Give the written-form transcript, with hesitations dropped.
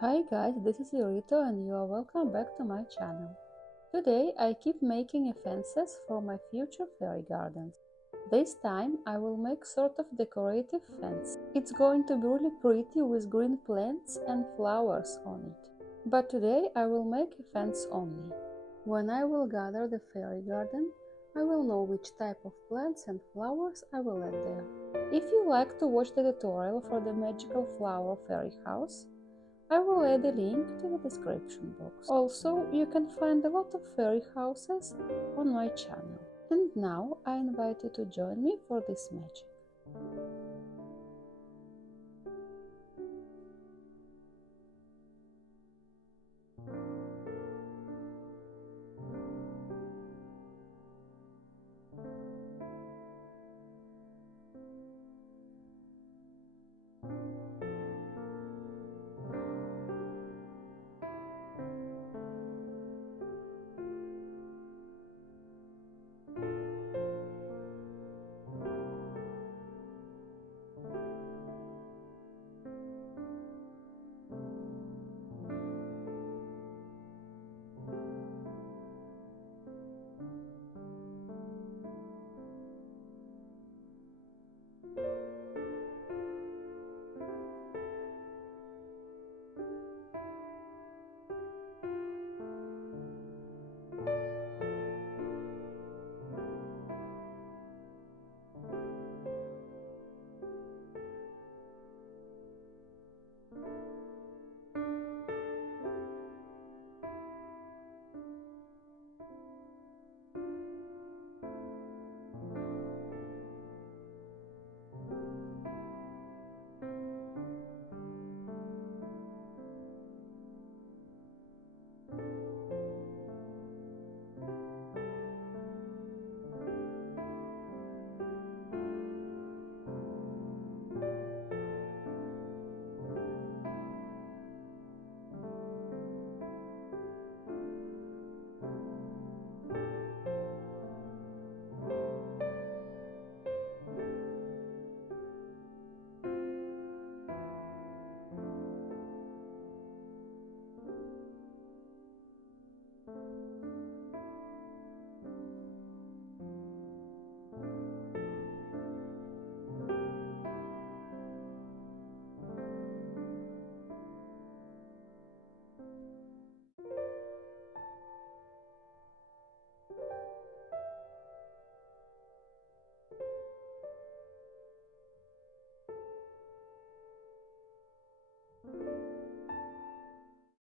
Hi guys, this is Irito and you are welcome back to my channel. Today I keep making fences for my future fairy gardens. This time I will make sort of decorative fence. It's going to be really pretty with green plants and flowers on it. But today I will make a fence only. When I will gather the fairy garden, I will know which type of plants and flowers I will add there. If you like to watch the tutorial for the magical flower fairy house, I will add a link to the description box. Also, you can find a lot of fairy houses on my channel. And now I invite you to join me for this magic.